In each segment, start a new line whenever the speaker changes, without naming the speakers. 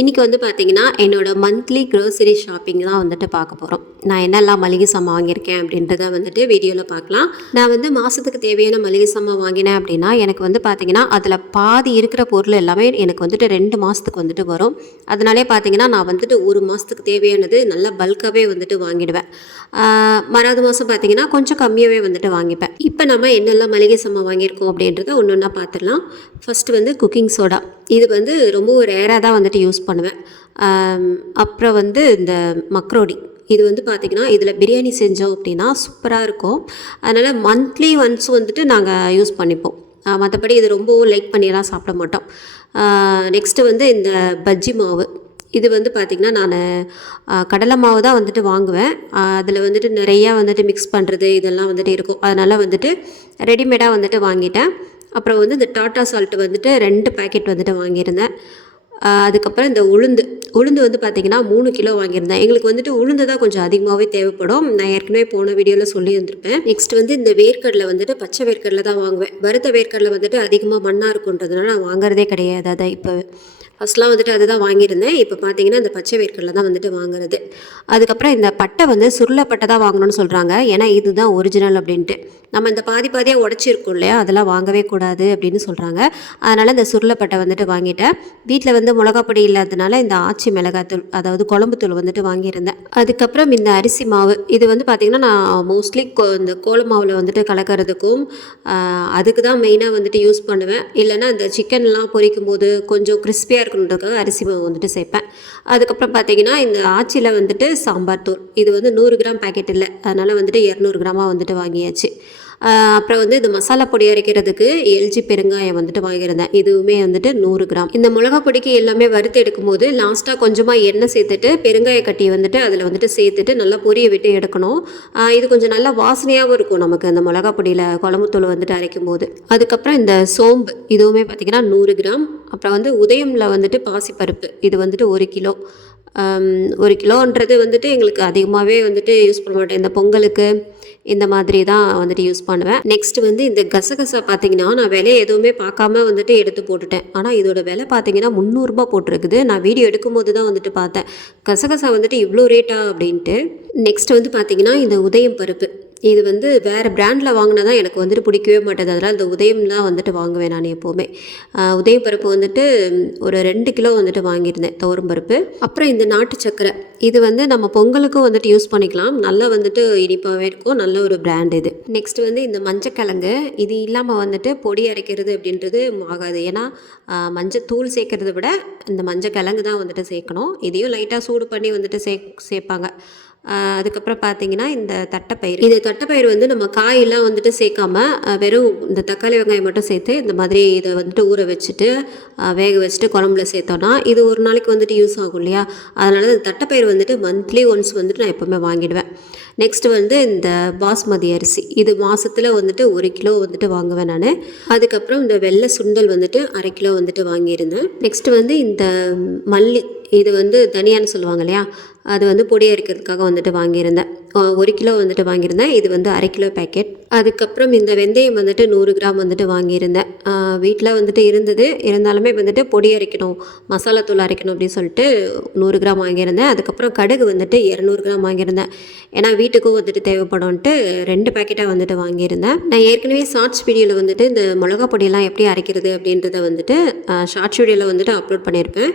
இன்றைக்கி வந்து பார்த்தீங்கன்னா என்னோடய மந்த்லி க்ரோசரி ஷாப்பிங் தான் வந்துட்டு பார்க்க போகிறோம் நான் என்னெல்லாம் மளிகை சாமான் வாங்கியிருக்கேன் அப்படின்றத வந்துட்டு வீடியோவில் பார்க்கலாம். நான் வந்து மாதத்துக்கு தேவையான மளிகை சாமான் வாங்கினேன் அப்படின்னா எனக்கு வந்து பார்த்திங்கன்னா அதில் பாதி இருக்கிற பொருள் எல்லாமே எனக்கு வந்துட்டு ரெண்டு மாதத்துக்கு வந்துட்டு வரும். அதனாலே பார்த்திங்கன்னா நான் வந்துட்டு ஒரு மாதத்துக்கு தேவையானது நல்லா பல்காகவே வந்துட்டு வாங்கிடுவேன். மறாவது மாதம் பார்த்தீங்கன்னா கொஞ்சம் கம்மியாகவே வந்துட்டு வாங்கிப்பேன். இப்போ நம்ம என்னெல்லாம் மளிகை சாமான் வாங்கியிருக்கோம் அப்படின்றத ஒன்று ஒன்றா பார்த்துடலாம் ஃபஸ்ட்டு வந்து குக்கிங் சோடா இது வந்து ரொம்ப ரேராக தான் வந்துட்டு யூஸ் பண்ணுவேன். அப்புறம் வந்து இந்த மக்ரோடி. இது வந்து பார்த்திங்கன்னா இதில் பிரியாணி செஞ்சோம் அப்படின்னா சூப்பராக இருக்கும். அதனால் மந்த்லி ஒன்ஸ் வந்துட்டு நாங்கள் யூஸ் பண்ணிப்போம். மற்றபடி இது ரொம்ப லைக் பண்ணியெல்லாம் சாப்பிட மாட்டோம். நெக்ஸ்ட்டு வந்து இந்த பஜ்ஜி மாவு. இது வந்து பார்த்திங்கன்னா நான் கடலை மாவு தான் வந்துட்டு வாங்குவேன். அதில் வந்துட்டு நிறையா வந்துட்டு மிக்ஸ் பண்ணுறது இதெல்லாம் வந்துட்டு இருக்கும். அதனால் வந்துட்டு ரெடிமேடாக வந்துட்டு வாங்கிட்டேன். அப்புறம் வந்து இந்த டாட்டா சால்ட் வந்துட்டு ரெண்டு பேக்கெட் வந்துட்டு வாங்கியிருந்தேன். அதுக்கப்புறம் இந்த உளுந்து உளுந்து வந்து பார்த்திங்கன்னா மூணு கிலோ வாங்கியிருந்தேன். எங்களுக்கு வந்துட்டு உளுந்து தான் கொஞ்சம் அதிகமாகவே தேவைப்படும். நான் ஏற்கனவே போன வீடியோவில் சொல்லியிருந்திருப்பேன். நெக்ஸ்ட் வந்து இந்த வேர்க்கடலை வந்துட்டு பச்சை வேர்க்கடலை தான் வாங்குவேன். வறுத்த வேர்க்கடலை வந்துட்டு அதிகமாக மண்ணாக இருக்குன்றதுனால நான் வாங்குறதே கிடையாது. அதை இப்போ ஃபஸ்ட்லாம் வந்துட்டு அதுதான் வாங்கியிருந்தேன். இப்போ பார்த்தீங்கன்னா இந்த பச்சை வேர்க்கடலை தான் வந்துட்டு வாங்குறது. அதுக்கப்புறம் இந்த பட்டை வந்து சுருளப்பட்டை தான் வாங்கணும்னு சொல்கிறாங்க ஏன்னா இதுதான் ஒரிஜினல் அப்படின்ட்டு. நம்ம இந்த பாதி பாதியாக உடச்சிருக்கோம் இல்லையா? அதெல்லாம் வாங்கவே கூடாது அப்படின்னு சொல்கிறாங்க அதனால் இந்த சுருளப்பட்டை வந்துட்டு வாங்கிட்டேன். வீட்டில் வந்து மிளகாப்பொடி இல்லாததுனால இந்த ஆச்சி மிளகாத்தூள் அதாவது குழம்புத்தூள் வந்துட்டு வாங்கியிருந்தேன். அதுக்கப்புறம் இந்த அரிசி மாவு. இது வந்து பார்த்திங்கன்னா நான் மோஸ்ட்லி இந்த கோல மாவில் வந்துட்டு கலக்கிறதுக்கும் அதுக்கு தான் மெயினாக வந்துட்டு யூஸ் பண்ணுவேன். இல்லைன்னா இந்த சிக்கன்லாம் பொரிக்கும் போது கொஞ்சம் கிறிஸ்பியாக இருக்கணுன்றதுக்காக அரிசி மாவு வந்துட்டு சேர்ப்பேன். அதுக்கப்புறம் பார்த்தீங்கன்னா இந்த ஆச்சியில் வந்துட்டு சாம்பார் தூள். இது வந்து நூறு கிராம் பேக்கெட் இல்லை. அதனால் வந்துட்டு இரநூறு கிராமாக வந்துட்டு வாங்கியாச்சு. அப்புறம் வந்து இந்த மசாலா பொடி அரைக்கிறதுக்கு எல்ஜி பெருங்காயம் வந்துட்டு வாங்கியிருந்தேன். இதுவுமே வந்துட்டு நூறு கிராம். இந்த மிளகா பொடிக்கு எல்லாமே வறுத்து எடுக்கும்போது லாஸ்ட்டாக கொஞ்சமாக எண்ணெய் சேர்த்துட்டு பெருங்காய கட்டி வந்துட்டு அதில் வந்துட்டு சேர்த்துட்டு நல்லா பொரிய விட்டு எடுக்கணும். இது கொஞ்சம் நல்லா வாசனையாகவும் இருக்கும் நமக்கு அந்த மிளகா பொடியில் குழம்புத்தூள் வந்துட்டு அரைக்கும் போது அதுக்கப்புறம் இந்த சோம்பு இதுவுமே பார்த்திங்கன்னா நூறு கிராம். அப்புறம் வந்து உதயமில் வந்துட்டு பாசிப்பருப்பு இது வந்துட்டு ஒரு கிலோ. ஒரு கிலோன்றது வந்துட்டு எங்களுக்கு அதிகமாகவே வந்துட்டு யூஸ் பண்ண மாட்டேன். இந்த பொங்கலுக்கு இந்த மாதிரி தான் வந்துட்டு யூஸ் பண்ணுவேன். நெக்ஸ்ட் வந்து இந்த கசகசா பார்த்தீங்கன்னா நான் விலையை எதுவுமே பார்க்காம வந்துட்டு எடுத்து போட்டுட்டேன். ஆனால் இதோட விலை பார்த்தீங்கன்னா முந்நூறுரூபா போட்டிருக்குது. நான் வீடியோ எடுக்கும்போது தான் வந்துட்டு பார்த்தேன். கசகசா வந்துட்டு இவ்வளோ ரேட்டா அப்படின்ட்டு. நெக்ஸ்ட் வந்து பார்த்தீங்கன்னா இந்த உதயம் பருப்பு. இது வந்து வேறு பிராண்டில் வாங்கினா தான் எனக்கு வந்துட்டு பிடிக்கவே மாட்டேது. அதனால் இந்த தான் வந்துட்டு வாங்குவேன் நான் எப்போவுமே. உதயம் பருப்பு வந்துட்டு ஒரு ரெண்டு கிலோ வந்துட்டு வாங்கியிருந்தேன் துவரம் பருப்பு. அப்புறம் இந்த நாட்டு சக்கரை. இது வந்து நம்ம பொங்கலுக்கும் வந்துட்டு யூஸ் பண்ணிக்கலாம். நல்லா வந்துட்டு இனிப்பாகவே இருக்கும். நல்ல ஒரு பிராண்ட் இது. நெக்ஸ்ட் வந்து இந்த மஞ்சக்கிழங்கு. இது இல்லாமல் வந்துட்டு பொடி அரைக்கிறது அப்படின்றது ஆகாது. ஏன்னா மஞ்சள் மஞ்சத்தூள் சேர்க்கறத விட இந்த மஞ்சக்கிழங்கு தான் வந்துட்டு சேர்க்கணும். இதையும் லைட்டாக சூடு பண்ணி வந்துட்டு சே சேர்ப்பாங்க. அதுக்கப்புறம் பார்த்தீங்கன்னா இந்த தட்டைப்பயிர் இது தட்டைப்பயிர் வந்து நம்ம காயெல்லாம் வந்துட்டு சேர்க்காம வெறும் இந்த தக்காளி வெங்காயம் மட்டும் சேர்த்து இந்த மாதிரி இதை வந்துட்டு ஊற வச்சுட்டு வேக வச்சுட்டு குழம்புல சேர்த்தோன்னா இது ஒரு நாளைக்கு வந்துட்டு யூஸ் ஆகும் இல்லையா? அதனால இந்த தட்டைப்பயிர் வந்துட்டு மந்த்லி ஒன்ஸ் வந்துட்டு நான் எப்போவுமே வாங்கிடுவேன். நெக்ஸ்ட் வந்து இந்த பாஸ்மதி அரிசி. இது மாதத்தில் வந்துட்டு ஒரு கிலோ வந்துட்டு வாங்குவேன் நான். அதுக்கப்புறம் இந்த வெள்ளை சுண்டல் வந்துட்டு அரை கிலோ வந்துட்டு வாங்கியிருந்தேன். நெக்ஸ்ட் வந்து இந்த மல்லி இது வந்து தனியான்னு சொல்லுவாங்க இல்லையா அது வந்து பொடி அரைக்கிறதுக்காக வந்துட்டு வாங்கியிருந்தேன். ஒரு கிலோ வந்துட்டு வாங்கியிருந்தேன். இது வந்து அரை கிலோ பேக்கெட் அதுக்கப்புறம் இந்த வெந்தயம் வந்துட்டு நூறு கிராம் வந்துட்டு வாங்கியிருந்தேன். வீட்டில் வந்துட்டு இருந்தது. இருந்தாலுமே வந்துட்டு பொடி அரைக்கணும் மசாலா தூள் அரைக்கணும் அப்படின்னு சொல்லிட்டு நூறு கிராம் வாங்கியிருந்தேன். அதுக்கப்புறம் கடுகு வந்துட்டு இரநூறு கிராம் வாங்கியிருந்தேன். ஏன்னா வீட்டுக்கும் வந்துட்டு தேவைப்படும்ன்ட்டு ரெண்டு பேக்கெட்டாக வந்துட்டு வாங்கியிருந்தேன். நான் ஏற்கனவே ஷார்ட்ஸ் வீடியோவில் வந்துட்டு இந்த மிளகா பொடியெல்லாம் எப்படி அரைக்கிறது அப்படின்றத வந்துட்டு ஷார்ட்ஸ் வீடியோவில் வந்துட்டு அப்லோட் பண்ணியிருப்பேன்.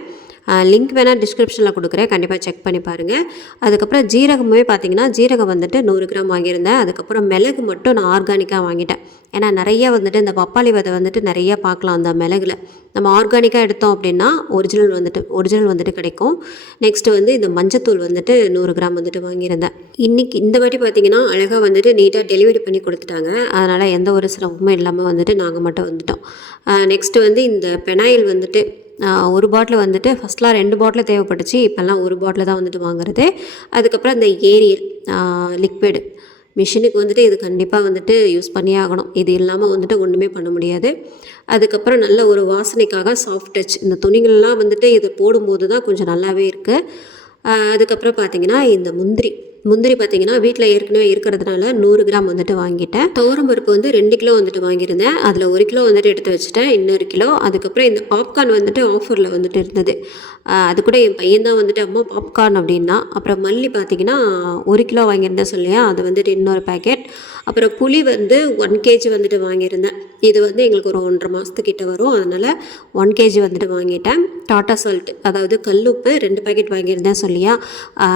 லிங்க் வேணால் டிஸ்கிரிப்ஷனில் கொடுக்குறேன். கண்டிப்பாக செக் பண்ணி பாருங்கள் அதுக்கப்புறம் ஜீரகமே பார்த்தீங்கன்னா ஜீரகம் வந்துட்டு நூறு கிராம் வாங்கியிருந்தேன். அதுக்கப்புறம் மிளகு மட்டும் நான் ஆர்கானிக்காக வாங்கிட்டேன். ஏன்னா நிறைய வந்துட்டு இந்த பப்பாளி விதை வந்துட்டு நிறைய பார்க்கலாம் அந்த மிளகுல. நம்ம ஆர்கானிக்காக எடுத்தோம் அப்படின்னா ஒரிஜினல் வந்துட்டு ஒரிஜினல் வந்துட்டு கிடைக்கும். நெக்ஸ்ட்டு வந்து இந்த மஞ்சத்தூள் வந்துட்டு நூறு கிராம் வந்துட்டு வாங்கியிருந்தேன். இன்றைக்கி இந்த வாட்டி பார்த்தீங்கன்னா அழகாக வந்துட்டு நீட்டாக டெலிவரி பண்ணி கொடுத்துட்டாங்க. அதனால் எந்த ஒரு சிரமமும் இல்லாமல் வந்துட்டு நாங்கள் மட்டும் வந்துட்டோம். நெக்ஸ்ட்டு வந்து இந்த பெனாயில் வந்துட்டு ஒரு பாட்டில் வந்துட்டு ஃபஸ்ட்லாம் ரெண்டு பாட்டில் தேவைப்பட்டுச்சு இப்போல்லாம் ஒரு பாட்டில் தான் வந்துட்டு வாங்குறது. அதுக்கப்புறம் இந்த ஏரியல் லிக்விடு மிஷினுக்கு வந்துட்டு இது கண்டிப்பாக வந்துட்டு யூஸ் பண்ணியே ஆகணும். இது இல்லாமல் வந்துட்டு ஒன்றுமே பண்ண முடியாது. அதுக்கப்புறம் நல்ல ஒரு வாசனைக்காக சாஃப்ட் டச் இந்த துணிகள்லாம் வந்துட்டு இதை போடும்போது தான் கொஞ்சம் நல்லாவே இருக்குது அதுக்கப்புறம் பார்த்தீங்கன்னா இந்த முந்திரி. முந்திரி பார்த்தீங்கன்னா வீட்டில் ஏற்கனவே இருக்கிறதுனால நூறு கிராம் வந்துட்டு வாங்கிட்டேன். துவரம் பருப்பு வந்து ரெண்டு கிலோ வந்துட்டு வாங்கியிருந்தேன். அதில் ஒரு கிலோ வந்துட்டு எடுத்து வச்சுட்டேன். இன்னொரு கிலோ. அதுக்கப்புறம் இந்த பாப்கார்ன் வந்துட்டு ஆஃபரில் வந்துட்டு இருந்தது. அது கூட என் பையன் தான் வந்துட்டு அம்மா பாப்கார்ன் அப்படின்னா. அப்புறம் மல்லி பார்த்தீங்கன்னா ஒரு கிலோ வாங்கியிருந்தேன் சொல்லியா? அது வந்துட்டு இன்னொரு பேக்கெட் அப்புறம் புளி வந்து ஒன் கேஜி வந்துட்டு வாங்கியிருந்தேன். இது வந்து எங்களுக்கு ஒரு ஒன்றரை மாதத்துக்கிட்ட வரும். அதனால் ஒன் கேஜி வந்துட்டு வாங்கிட்டேன். டாட்டா சால்ட் அதாவது கல்லுப்பு ரெண்டு பேக்கெட் வாங்கியிருந்தேன் சொல்லியா?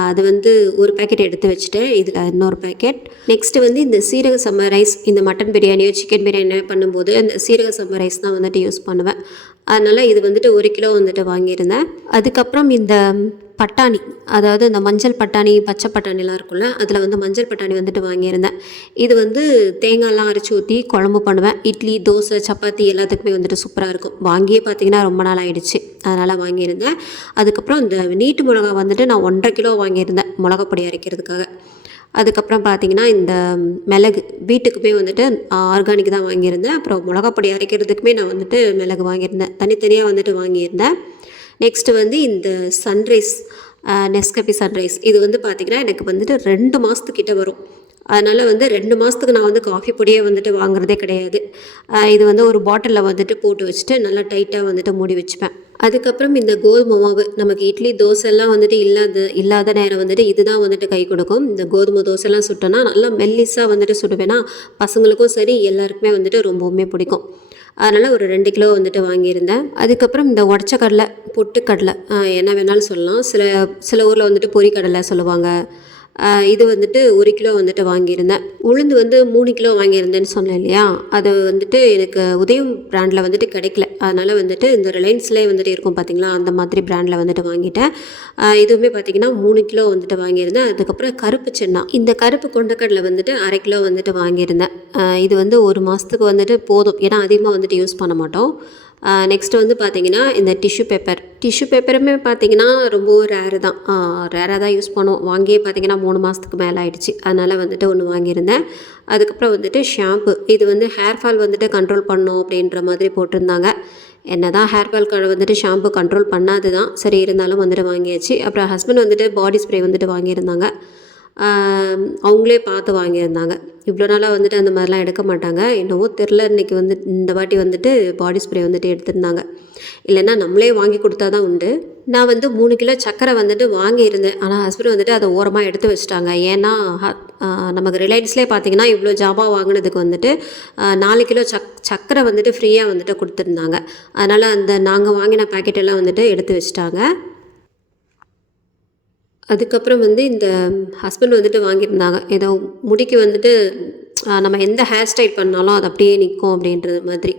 அது வந்து ஒரு பேக்கெட் எடுத்து எடுத்து வச்சுட்டேன் இதில் இன்னொரு பேக்கெட் நெக்ஸ்ட்டு வந்து இந்த சீரக சம்ம ரைஸ் இந்த மட்டன் பிரியாணியோ சிக்கன் பிரியாணியோ பண்ணும்போது அந்த சீரக சம்ம ரைஸ் தான் வந்துட்டு யூஸ் பண்ணுவேன். அதனால் இது வந்துட்டு ஒரு கிலோ வந்துட்டு வாங்கியிருந்தேன். அதுக்கப்புறம் இந்த பட்டாணி அதாவது இந்த மஞ்சள் பட்டாணி பச்சை பட்டாணிலாம் இருக்கும்ல அதில் வந்து மஞ்சள் பட்டாணி வந்துட்டு வாங்கியிருந்தேன். இது வந்து தேங்காய்லாம் அரைச்சி ஊற்றி குழம்பு பண்ணுவேன். இட்லி தோசை சப்பாத்தி எல்லாத்துக்குமே வந்துட்டு சூப்பராக இருக்கும். வாங்கியே பார்த்தீங்கன்னா ரொம்ப நாள் ஆயிடுச்சு. அதனால் வாங்கியிருந்தேன். அதுக்கப்புறம் இந்த நீட்டு மிளகா வந்துட்டு நான் ஒன்றரை கிலோ வாங்கியிருந்தேன் மிளகா பொடி அரைக்கிறதுக்காக. அதுக்கப்புறம் பார்த்தீங்கன்னா இந்த மிளகு வீட்டுக்குமே வந்துட்டு ஆர்கானிக் தான் வாங்கியிருந்தேன். அப்புறம் மிளகாப்பொடி அரைக்கிறதுக்குமே நான் வந்துட்டு மிளகு வாங்கியிருந்தேன். தனித்தனியாக வந்துட்டு வாங்கியிருந்தேன். நெக்ஸ்ட்டு வந்து இந்த சன்ரைஸ் நெஸ்கபி சன்ரைஸ் இது வந்து பார்த்திங்கன்னா எனக்கு வந்துட்டு ரெண்டு மாதத்துக்கிட்ட வரும். அதனால் வந்து ரெண்டு மாதத்துக்கு நான் வந்து காஃபி பொடியே வந்துட்டு வாங்குறதே கிடையாது. இது வந்து ஒரு பாட்டிலில் வந்துட்டு போட்டு வச்சுட்டு நல்லா டைட்டாக வந்துட்டு மூடி வச்சுப்பேன். அதுக்கப்புறம் இந்த கோதுமை மாவு நமக்கு இட்லி தோசை எல்லாம் வந்துட்டு இல்லாத இல்லாத நேரம் வந்துட்டு இதுதான் வந்துட்டு கை கொடுக்கும். இந்த கோதுமை தோசைலாம் சுட்டோன்னா நல்லா மெல்லிஸாக வந்துட்டு சுடுவேன்னா பசங்களுக்கும் சரி எல்லாருக்குமே வந்துட்டு ரொம்பவுமே பிடிக்கும். அதனால் ஒரு ரெண்டு கிலோ வந்துட்டு வாங்கியிருந்தேன். அதுக்கப்புறம் இந்த உடச்ச கடலை பொட்டுக்கடலை என்ன வேணாலும் சொல்லலாம். சில சில ஊரில் வந்துட்டு கடலை சொல்லுவாங்க. இது வந்துட்டு ஒரு கிலோ வந்துட்டு வாங்கியிருந்தேன். உளுந்து வந்து மூணு கிலோ வாங்கியிருந்தேன்னு சொன்னேன் இல்லையா? அது வந்துட்டு எனக்கு உதயம் பிராண்டில் வந்துட்டு கிடைக்கல. அதனால் வந்துட்டு இந்த ரிலையன்ஸ்லேயே வந்துட்டு இருக்கும் பார்த்தீங்களா அந்த மாதிரி பிராண்டில் வந்துட்டு வாங்கிட்டேன். இதுவுமே பார்த்தீங்கன்னா மூணு கிலோ வந்துட்டு வாங்கியிருந்தேன். அதுக்கப்புறம் கருப்பு சென்னா. இந்த கருப்பு கொண்டக்கடலை வந்துட்டு அரை கிலோ வந்துட்டு வாங்கியிருந்தேன். இது வந்து ஒரு மாதத்துக்கு வந்துட்டு போதும். ஏன்னா அதிகமாக வந்துட்டு யூஸ் பண்ண மாட்டோம். நெக்ஸ்ட்டு வந்து பார்த்திங்கன்னா இந்த டிஷ்யூ பேப்பர் டிஷ்யூ பேப்பருமே பார்த்திங்கன்னா ரொம்ப ரேரு தான். ரேராக தான் யூஸ் பண்ணுவோம். வாங்கியே பார்த்தீங்கன்னா மூணு மாதத்துக்கு மேலே ஆயிடுச்சு. அதனால் வந்துட்டு ஒன்று வாங்கியிருந்தேன். அதுக்கப்புறம் வந்துட்டு ஷாம்பு இது வந்து ஹேர் ஃபால் வந்துட்டு கண்ட்ரோல் பண்ணும் அப்படின்ற மாதிரி போட்டிருந்தாங்க. என்ன தான் ஹேர் ஃபால் வந்துட்டு ஷாம்பு கண்ட்ரோல் பண்ணாது தான் சரி இருந்தாலும் வந்துட்டு வாங்கியாச்சு. அப்புறம் ஹஸ்பண்ட் வந்துட்டு பாடி ஸ்ப்ரே வந்துட்டு வாங்கியிருந்தாங்க. அவங்களே பார்த்து வாங்கியிருந்தாங்க. இவ்வளோ நாளாக வந்துட்டு அந்த மாதிரிலாம் எடுக்க மாட்டாங்க. என்னவோ தெரில இன்றைக்கி வந்து இந்த வாட்டி வந்துட்டு பாடி ஸ்ப்ரே வந்துட்டு எடுத்திருந்தாங்க. இல்லைன்னா நம்மளே வாங்கி கொடுத்தா தான் உண்டு. நான் வந்து மூணு கிலோ சக்கரை வந்துட்டு வாங்கியிருந்தேன். ஆனால் ஹஸ்பண்ட் வந்துட்டு அதை ஓரமாக எடுத்து வச்சுட்டாங்க. ஏன்னா நமக்கு ரிலையன்ஸ்லேயே பார்த்தீங்கன்னா இவ்வளோ ஜாபா வாங்கினதுக்கு வந்துட்டு நாலு கிலோ சக் சக்கரை வந்துட்டு ஃப்ரீயாக வந்துட்டு கொடுத்துருந்தாங்க. அதனால் அந்த நாங்கள் வாங்கின பேக்கெட்டெல்லாம் வந்துட்டு எடுத்து வச்சுட்டாங்க. அதுக்கப்புறம் வந்து இந்த ஹஸ்பண்ட் வந்துட்டு வாங்கியிருந்தாங்க. ஏதோ முடிக்கு வந்துட்டு நம்ம எந்த ஹேர் ஸ்டைல் பண்ணாலும் அது அப்படியே நிற்கும் அப்படின்றது மாதிரி.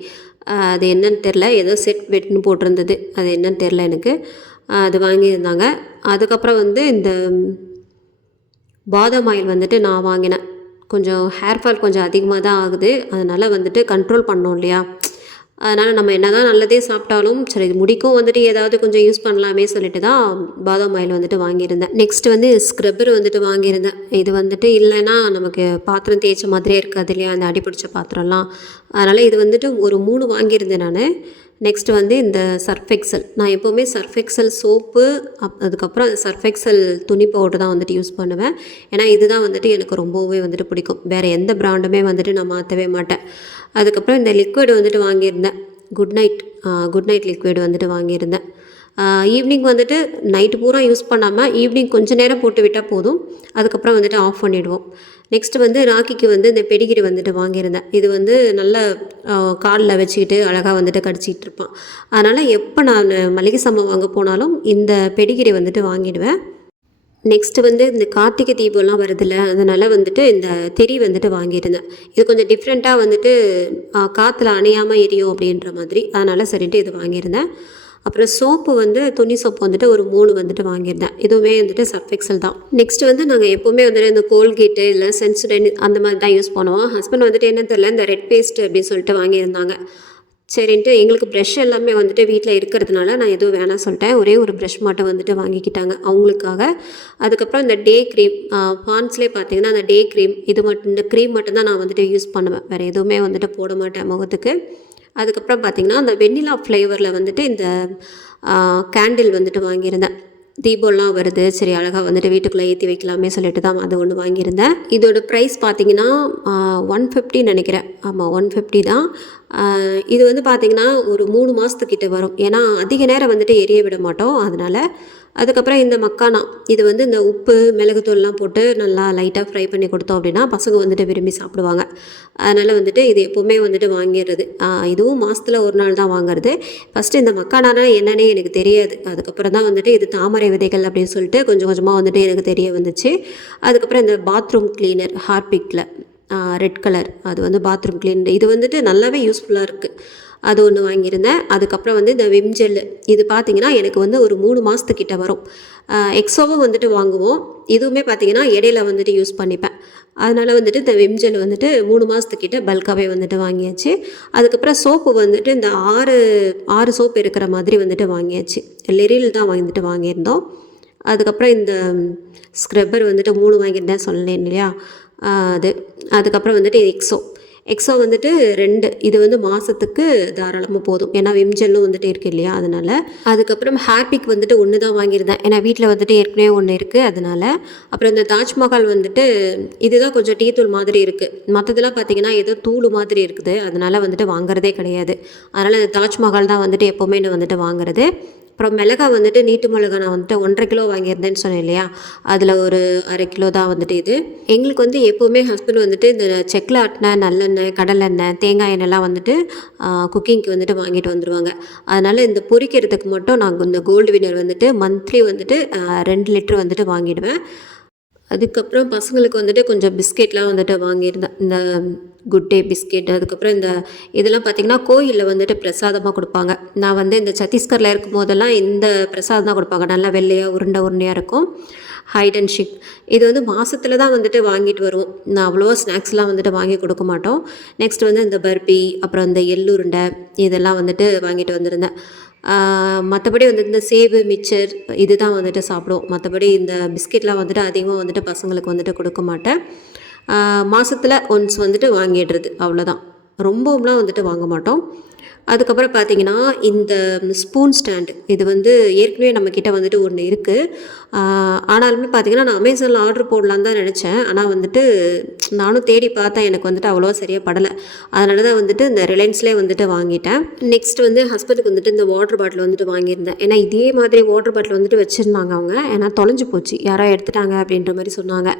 அது என்னன்னு தெரில ஏதோ செட் வெட்னு போட்டிருந்தது. அது என்னன்னு தெரில எனக்கு. அது வாங்கியிருந்தாங்க. அதுக்கப்புறம் வந்து இந்த பாதாம் ஆயில் வந்துட்டு நான் வாங்கினேன். கொஞ்சம் ஹேர் ஃபால் கொஞ்சம் அதிகமாக தான் ஆகுது. அதனால் வந்துட்டு கண்ட்ரோல் பண்ணோம் இல்லையா? அதனால் நம்ம என்ன தான் நல்லதே சாப்பிட்டாலும் சரி இது முடிக்கும் வந்துட்டு ஏதாவது கொஞ்சம் யூஸ் பண்ணலாமே சொல்லிட்டு தான் பாதாம் ஆயில் வந்துட்டு வாங்கியிருந்தேன். நெக்ஸ்ட் வந்து ஸ்க்ரப்பர் வந்துட்டு வாங்கியிருந்தேன். இது வந்துட்டு இல்லைன்னா நமக்கு பாத்திரம் தேய்ச்ச மாதிரியே இருக்காது இல்லையா? அந்த அடிப்பிடிச்ச பாத்திரம்லாம். அதனால் இது வந்துட்டு ஒரு மூணு வாங்கியிருந்தேன் நான். நெக்ஸ்ட் வந்து இந்த சர்ஃபெக்சல் நான் எப்போவுமே சர்ஃபெக்சல் சோப்பு அப் அதுக்கப்புறம் சர்ஃபெக்சல் துணி பவுடர் தான் வந்துட்டு யூஸ் பண்ணுவேன். ஏன்னா இதுதான் வந்துட்டு எனக்கு ரொம்பவே வந்துட்டு பிடிக்கும். வேறு எந்த ப்ராண்டுமே வந்துட்டு நான் மாற்றவே மாட்டேன். அதுக்கப்புறம் இந்த லிக்விட் வந்துட்டு வாங்கியிருந்தேன். Good night good night liquid வந்துட்டு வாங்கியிருந்தேன். ஈவினிங் வந்துட்டு நைட்டு பூரா யூஸ் பண்ணாமல் ஈவினிங் கொஞ்சம் நேரம் போட்டு விட்டால் போதும். அதுக்கப்புறம் வந்துட்டு ஆஃப் பண்ணிவிடுவோம் நெக்ஸ்ட் வந்து ராக்கிக்கு வந்து இந்த பெடிகிரி வந்துட்டு வாங்கியிருந்தேன். இது வந்து நல்ல காலில் வச்சுக்கிட்டு அழகாக வந்துட்டு கடிச்சிக்கிட்டு இருப்பான். அதனால் எப்போ நான் மளிகை சாமான் வாங்க போனாலும் இந்த பெடிகிரி வந்துட்டு வாங்கிடுவேன். நெக்ஸ்ட் வந்து இந்த கார்த்திகை தீபம்லாம் வருதுல்ல அதனால் வந்துட்டு இந்த திரி வந்துட்டு வாங்கியிருந்தேன். இது கொஞ்சம் டிஃப்ரெண்ட்டாக வந்துட்டு காற்றுல அணையாமல் எரியும் அப்படின்ற மாதிரி. அதனால் சரின்ட்டு இது வாங்கியிருந்தேன். அப்புறம் சோப்பு வந்து துணி சோப்பு வந்துட்டு ஒரு மூணு வந்துட்டு வாங்கியிருந்தேன். இதுவுமே வந்துட்டு சர்ஃபெக்சல் தான். நெக்ஸ்ட் வந்து நாங்கள் எப்போவுமே வந்துட்டு இந்த கோல்கேட்டு இல்லை சென்சுடன் அந்த மாதிரி தான் யூஸ் பண்ணுவோம். ஹஸ்பண்ட் வந்துட்டு என்ன தெரில இந்த ரெட் பேஸ்ட் அப்படின்னு சொல்லிட்டு வாங்கியிருந்தாங்க. சரின்ட்டு எங்களுக்கு ப்ரெஷ் எல்லாமே வந்துட்டு வீட்டில் இருக்கிறதுனால நான் எதுவும் வேணாம் சொல்லிட்டேன். ஒரே ஒரு ப்ரெஷ் மட்டும் வந்துட்டு வாங்கிக்கிட்டாங்க அவங்களுக்காக. அதுக்கப்புறம் இந்த டே க்ரீம் பான்ஸ்லேயே பார்த்தீங்கன்னா அந்த டே க்ரீம் இது மட்டும் இந்த க்ரீம் மட்டும்தான் நான் வந்துட்டு யூஸ் பண்ணுவேன். வேறு எதுவுமே வந்துட்டு போட மாட்டேன் முகத்துக்கு. அதுக்கப்புறம் பார்த்திங்கன்னா அந்த வெண்ணிலா ஃப்ளேவரில் வந்துட்டு இந்த கேண்டில் வந்துட்டு வாங்கியிருந்தேன். தீபம்லாம் வருது. சரி அழகாக வந்துட்டு வீட்டுக்குள்ளே ஏற்றி வைக்கலாமே சொல்லிட்டு தான் அது ஒன்று வாங்கியிருந்தேன். இதோட ப்ரைஸ் பார்த்தீங்கன்னா ஒன் ஃபிஃப்டி நினைக்கிறேன். ஆமாம் ஒன் ஃபிஃப்டி தான். இது வந்து பார்த்திங்கன்னா ஒரு மூணு மாதத்துக்கிட்ட வரும். ஏன்னா அதிக நேரம் வந்துட்டு எரிய விட மாட்டோம். அதனால் அதுக்கப்புறம் இந்த மக்கானா இது வந்து இந்த உப்பு மிளகுத்தூள்லாம் போட்டு நல்லா லைட்டாக ஃப்ரை பண்ணி கொடுத்தோம் அப்படின்னா பசங்க வந்துட்டு விரும்பி சாப்பிடுவாங்க. அதனால் வந்துட்டு இது எப்போவுமே வந்துட்டு வாங்கிடுறது. இதுவும் மாதத்தில் ஒரு நாள் தான் வாங்குறது. ஃபஸ்ட்டு இந்த மக்கானானா என்னன்னே எனக்கு தெரியாது. அதுக்கப்புறம் தான் வந்துட்டு இது தாமரை விதைகள் அப்படின்னு சொல்லிட்டு கொஞ்சம் கொஞ்சமாக வந்துட்டு எனக்கு தெரிய வந்துச்சு. அதுக்கப்புறம் இந்த பாத்ரூம் க்ளீனர் ஹார்பிக்கில் ரெட் கலர் அது வந்து பாத்ரூம் க்ளீன் இது வந்துட்டு நல்லாவே யூஸ்ஃபுல்லாக இருக்குது அது ஒன்று வாங்கியிருந்தேன். அதுக்கப்புறம் வந்து இந்த விம் ஜெல்லு இது பார்த்தீங்கன்னா எனக்கு வந்து ஒரு மூணு மாதத்துக்கிட்ட வரும். எக்ஸோவும் வந்துட்டு வாங்குவோம். இதுவுமே பார்த்தீங்கன்னா இடையில வந்துட்டு யூஸ் பண்ணிப்பேன். அதனால் வந்துட்டு இந்த விம் ஜெல் வந்துட்டு மூணு மாதத்துக்கிட்ட பல்காகவே வந்துட்டு வாங்கியாச்சு. அதுக்கப்புறம் சோப்பு வந்துட்டு இந்த ஆறு ஆறு சோப்பு இருக்கிற மாதிரி வந்துட்டு வாங்கியாச்சு. லெரில் தான் வந்துட்டு வாங்கியிருந்தோம். அதுக்கப்புறம் இந்த ஸ்க்ரப்பர் வந்துட்டு மூணு வாங்கியிருந்தேன் சொன்னேன் இல்லையா? அது. அதுக்கப்புறம் வந்துட்டு எக்ஸோ எக்ஸோ வந்துட்டு ரெண்டு இது வந்து மாதத்துக்கு தாராளமாக போதும். ஏன்னா விம்ஜெல்லும் வந்துட்டு இருக்கு இல்லையா அதனால். அதுக்கப்புறம் ஹேர்பிக் வந்துட்டு ஒன்று தான் வாங்கியிருந்தேன். ஏன்னா வீட்டில் வந்துட்டு ஏற்கனவே ஒன்று இருக்குது அதனால். அப்புறம் இந்த தாஜ்மஹால் வந்துட்டு இதுதான் கொஞ்சம் டீ தூள் மாதிரி இருக்குது மற்றதெல்லாம் பார்த்தீங்கன்னா ஏதோ தூள் மாதிரி இருக்குது. அதனால் வந்துட்டு வாங்குறதே கிடையாது. அதனால் இந்த தாஜ்மஹால் தான் வந்துட்டு எப்போவுமே நான் வந்துட்டு வாங்குறது. அப்புறம் மிளகா வந்துட்டு நீட்டு மிளகா நான் வந்துட்டு ஒன்றரை கிலோ வாங்கியிருந்தேன்னு சொன்னேன் இல்லையா? அதில் ஒரு அரை கிலோ தான் வந்துட்டு இது. எங்களுக்கு வந்து எப்போவுமே ஹஸ்பண்ட் வந்துட்டு இந்த செக்கில் ஆட்டின நல்லெண்ணெய் கடலெண்ணெய் தேங்காய் எண்ணெய்லாம் வந்துட்டு குக்கிங்க்கு வந்துட்டு வாங்கிட்டு வந்துடுவாங்க அதனால் இந்த பொரிக்கிறதுக்கு மட்டும் நாங்கள் இந்த கோல்டு வினர் வந்துட்டு மந்த்லி வந்துட்டு ரெண்டு லிட்டர் வந்துட்டு வாங்கிடுவேன். அதுக்கப்புறம் பசங்களுக்கு வந்துட்டு கொஞ்சம் பிஸ்கெட்லாம் வந்துட்டு வாங்கியிருந்தேன் இந்த குட் டே பிஸ்கெட் அதுக்கப்புறம் இந்த இதெல்லாம் பார்த்திங்கன்னா கோயிலில் வந்துட்டு பிரசாதமாக கொடுப்பாங்க. நான் வந்து இந்த சத்தீஸ்கரில் இருக்கும் போதெல்லாம் இந்த பிரசாதம் தான் கொடுப்பாங்க. நல்லா வெள்ளையாக உருண்டை உருண்டையாக இருக்கும். ஹைட் அண்ட் ஷிக் இது வந்து மாதத்தில் தான் வந்துட்டு வாங்கிட்டு வருவோம் நான் அவ்வளோவா ஸ்நாக்ஸ்லாம் வந்துட்டு வாங்கி கொடுக்க மாட்டோம். நெக்ஸ்ட் வந்து இந்த பர்பி அப்புறம் இந்த எள்ளுருண்டை இதெல்லாம் வந்துட்டு வாங்கிட்டு வந்திருந்தேன். மற்றபடி வந்து இந்த சேவு மிச்சர் இதுதான் வந்துட்டு சாப்பிடுவோம். மற்றபடி இந்த பிஸ்கெட்லாம் வந்துட்டு அதிகமாக வந்துட்டு பசங்களுக்கு வந்துட்டு கொடுக்க மாட்டேன். மாதத்தில் ஒன்ஸ் வந்துட்டு வாங்கிடுறது. அவ்வளோதான் ரொம்பவும்லாம் வந்துட்டு வாங்க மாட்டோம். அதுக்கப்புறம் பார்த்தீங்கன்னா இந்த ஸ்பூன் ஸ்டாண்டு இது வந்து ஏற்கனவே நம்மக்கிட்ட வந்துட்டு ஒன்று இருக்குது ஆனாலுமே பார்த்தீங்கன்னா நான் அமேசானில் ஆர்டர் போடலான்னு தான் நினச்சேன். ஆனால் வந்துட்டு நானும் தேடி பார்த்தேன். எனக்கு வந்துட்டு அவ்வளோவா சரியாக படலை. அதனால தான் வந்துட்டு இந்த ரிலையன்ஸ்லேயே வந்துட்டு வாங்கிட்டேன். நெக்ஸ்ட் வந்து ஹஸ்பண்டுக்கு வந்துட்டு இந்த வாட்டர் பாட்டில் வந்துட்டு வாங்கியிருந்தேன். ஏன்னா இதே மாதிரி வாட்டர் பாட்டில் வந்துட்டு வச்சுருந்தாங்க அவங்க. ஏன்னா தொலைஞ்சு போச்சு. யாரோ எடுத்துட்டாங்க அப்படின்ற மாதிரி சொன்னாங்க.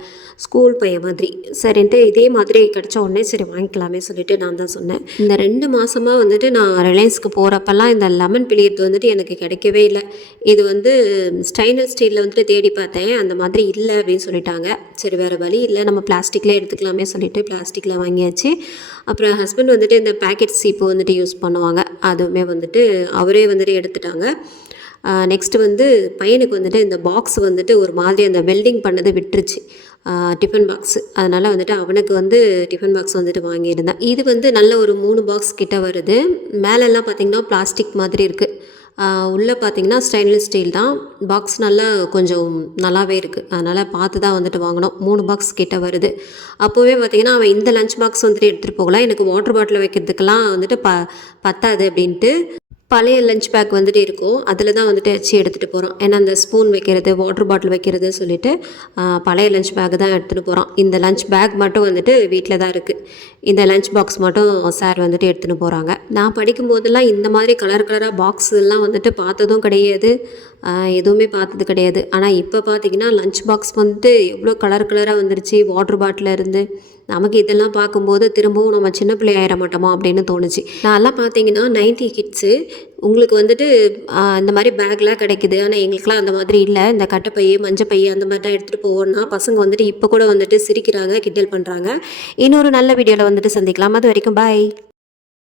ஸ்கூல் பையன் மாதிரி. சரின்ட்டு இதே மாதிரி கிடச்ச உடனே சரி வாங்கிக்கலாமே சொல்லிட்டு நான் தான் சொன்னேன். இந்த ரெண்டு மாதமாக வந்துட்டு நான் ரிலையன்ஸ்க்கு போகிறப்பெல்லாம் இந்த லெமன் பிழியறது வந்துட்டு எனக்கு கிடைக்கவே இல்லை. இது வந்து ஸ்டைனல் ஸ்டீலில் வந்துட்டு தேடி பார்த்தேன். அந்த மாதிரி இல்லை அப்படின்னு சொல்லிட்டாங்க. சரி வேறு வழி இல்லை. நம்ம பிளாஸ்டிக்கில் எடுத்துக்கலாமே சொல்லிட்டு பிளாஸ்டிக்கில் வாங்கியாச்சு. அப்புறம் ஹஸ்பண்ட் வந்துட்டு இந்த பேக்கெட் சீப்பு வந்துட்டு யூஸ் பண்ணுவாங்க. அதுவுமே வந்துட்டு அவரே வந்துட்டு எடுத்துட்டாங்க. நெக்ஸ்ட்டு வந்து பையனுக்கு வந்துட்டு இந்த பாக்ஸ் வந்துட்டு ஒரு மாதிரி அந்த வெல்டிங் பண்ணதை விட்டுருச்சு. டிஃபன் பாக்ஸ் அதனால் வந்துட்டு அவனுக்கு வந்து டிஃபன் பாக்ஸ் வந்துட்டு வாங்கியிருந்தேன். இது வந்து நல்ல ஒரு மூணு பாக்ஸ் கிட்ட வருது. மேலெல்லாம் பார்த்திங்கன்னா பிளாஸ்டிக் மாதிரி இருக்குது உள்ளே பார்த்தீங்கன்னா ஸ்டெயின்லெஸ் ஸ்டீல் தான். பாக்ஸ் நல்லா கொஞ்சம் நல்லாவே இருக்குது அதனால் பார்த்து தான் வந்துட்டு வாங்கினோம். மூணு பாக்ஸ் கிட்ட வருது. அப்போவே பார்த்திங்கன்னா அவன் இந்த லஞ்ச் பாக்ஸ் வந்துட்டு எடுத்துகிட்டு போகலாம் எனக்கு வாட்டர் பாட்டில் வைக்கிறதுக்கெல்லாம் வந்துட்டு ப பத்தாது அப்படின்ட்டு. பழைய லஞ்ச் பேக் வந்துட்டு இருக்கும். அதில் தான் வந்துட்டு வச்சு எடுத்துகிட்டு போகிறோம் ஏன்னா அந்த ஸ்பூன் வைக்கிறது வாட்டர் பாட்டில் வைக்கிறது சொல்லிட்டு பழைய லஞ்ச் பேக் தான் எடுத்துகிட்டு போகிறோம் இந்த லஞ்ச் பேக் மட்டும் வந்துட்டு வீட்டில் தான் இருக்குது இந்த லஞ்ச் பாக்ஸ் மட்டும் சார் வந்துட்டு எடுத்துகிட்டு போகிறாங்க நான் படிக்கும் போதெல்லாம் இந்த மாதிரி கலர் கலராக பாக்ஸ் எல்லாம் வந்துட்டு பார்த்ததும் கிடையாது. எதுவுமே பார்த்தது கிடையாது. ஆனால் இப்போ பார்த்தீங்கன்னா லஞ்ச் பாக்ஸ் வந்துட்டு எவ்வளோ கலர் கலராக வந்துருச்சு வாட்டர் பாட்டில் இருந்து. நமக்கு இதெல்லாம் பார்க்கும்போது திரும்பவும் நம்ம சின்ன பிள்ளை ஆயிட மாட்டோமா அப்படின்னு தோணுச்சு. நான்லாம் பார்த்தீங்கன்னா நைன்டி கிட்ஸு உங்களுக்கு வந்துட்டு இந்த மாதிரி பேக்லாம் கிடைக்குது. ஆனால் எங்களுக்குலாம் அந்த மாதிரி இல்லை. இந்த கட்டைப்பை மஞ்சப்பை அந்த மாதிரி தான் எடுத்துகிட்டு போவோம்னா பசங்க வந்துட்டு இப்போ கூட வந்துட்டு சிரிக்கிறாங்க கிண்டல் பண்ணுறாங்க இன்னொரு நல்ல வீடியோவில் வந்துட்டு சந்திக்கலாம். அது வரைக்கும் பாய்